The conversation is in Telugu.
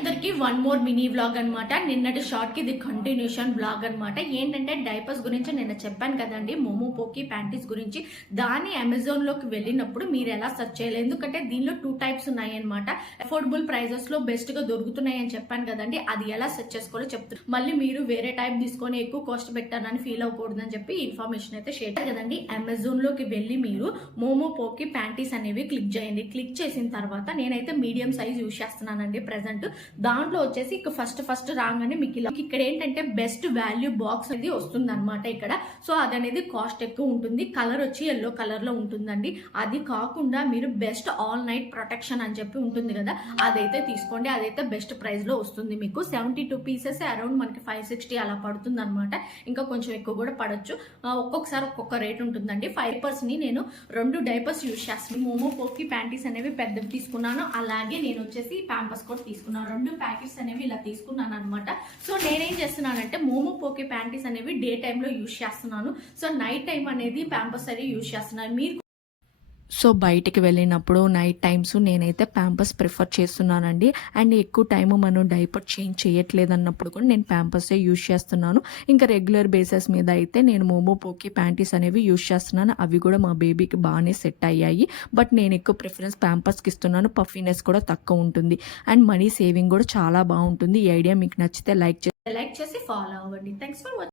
అందరికి వన్ మోర్ మినీ వ్లాగ్ అనమాట. నిన్నటి షార్ట్ కి ఇది కంటిన్యూషన్ వ్లాగ్ అనమాట. ఏంటంటే డైపర్స్ గురించి నిన్న చెప్పాను కదండి, మోమో పోకి ప్యాంటీస్ గురించి. దాన్ని అమెజాన్ లోకి వెళ్ళినప్పుడు మీరు ఎలా సెర్చ్ చేయాలి, ఎందుకంటే దీనిలో 2 టైప్స్ ఉన్నాయి అనమాట. అఫోర్డబుల్ ప్రైజెస్ లో బెస్ట్ గా దొరుకుతున్నాయి అని చెప్పాను కదండి, అది ఎలా సెర్చ్ చేసుకోవాలో చెప్తాను. మళ్ళీ మీరు వేరే టైప్ తీసుకొని ఎక్కువ కాస్ట్ పెట్టానని ఫీల్ అవ్వకూడదు అని చెప్పి ఇన్ఫర్మేషన్ అయితే షేర్ కదండి. అమెజాన్ లోకి వెళ్ళి మీరు మోమో పోకి ప్యాంటీస్ అనేవి క్లిక్ చేయండి. క్లిక్ చేసిన తర్వాత నేనైతే మీడియం సైజ్ యూజ్ చేస్తున్నానండి ప్రెసెంట్. దాంట్లో వచ్చేసి ఇక ఫస్ట్ రాగానే మీకు ఇలా ఇక్కడ ఏంటంటే బెస్ట్ వాల్యూ బాక్స్ అనేది వస్తుంది అనమాట ఇక్కడ. సో అది అనేది కాస్ట్ ఎక్కువ ఉంటుంది. కలర్ వచ్చి ఎల్లో కలర్ లో ఉంటుందండి. అది కాకుండా మీరు బెస్ట్ ఆల్ నైట్ ప్రొటెక్షన్ అని చెప్పి ఉంటుంది కదా, అదైతే తీసుకోండి. అదైతే బెస్ట్ ప్రైస్ లో వస్తుంది మీకు. 72 పీసెస్ అరౌండ్ మనకి 560 అలా పడుతుంది అనమాట. ఇంకా కొంచెం ఎక్కువ కూడా పడొచ్చు. ఒక్కొక్కసారి ఒక్కొక్క రేట్ ఉంటుందండి. 5 ని నేను 2 డైపర్స్ యూజ్ చేస్తాను. మోమో పోకి ప్యాంటీస్ అనేవి పెద్దవి తీసుకున్నాను, అలాగే నేను వచ్చేసి ప్యాంపర్స్ కూడా తీసుకున్నాను. 2 ప్యాకెట్స్ అనేవి ఇలా తీసుకున్నాను అనమాట. సో నేనేం చేస్తున్నానంటే మోమో పోకి ప్యాంటీస్ అనేవి డే టైంలో యూజ్ చేస్తున్నాను. సో నైట్ టైం అనేది ప్యాంపర్స్ అనేవి యూజ్ చేస్తున్నాను. మీరు సో బయటికి వెళ్ళినప్పుడు నైట్ టైమ్స్ నేనైతే ప్యాంపర్స్ ప్రిఫర్ చేస్తున్నానండి. అండ్ ఎక్కువ టైము మనం డైపర్ చేంజ్ చేయట్లేదు అన్నప్పుడు కూడా నేను ప్యాంపర్సే యూజ్ చేస్తున్నాను. ఇంకా రెగ్యులర్ బేసిస్ మీద అయితే నేను మోమో పోకి ప్యాంటీస్ అనేవి యూజ్ చేస్తున్నాను. అవి కూడా మా బేబీకి బాగానే సెట్ అయ్యాయి. బట్ నేను ఎక్కువ ప్రిఫరెన్స్ ప్యాంపర్స్కి ఇస్తున్నాను. పఫీనెస్ కూడా తక్కువ ఉంటుంది అండ్ మనీ సేవింగ్ కూడా చాలా బాగుంటుంది. ఈ ఐడియా మీకు నచ్చితే లైక్ చేసి ఫాలో అవ్వండి. Thanks for watching.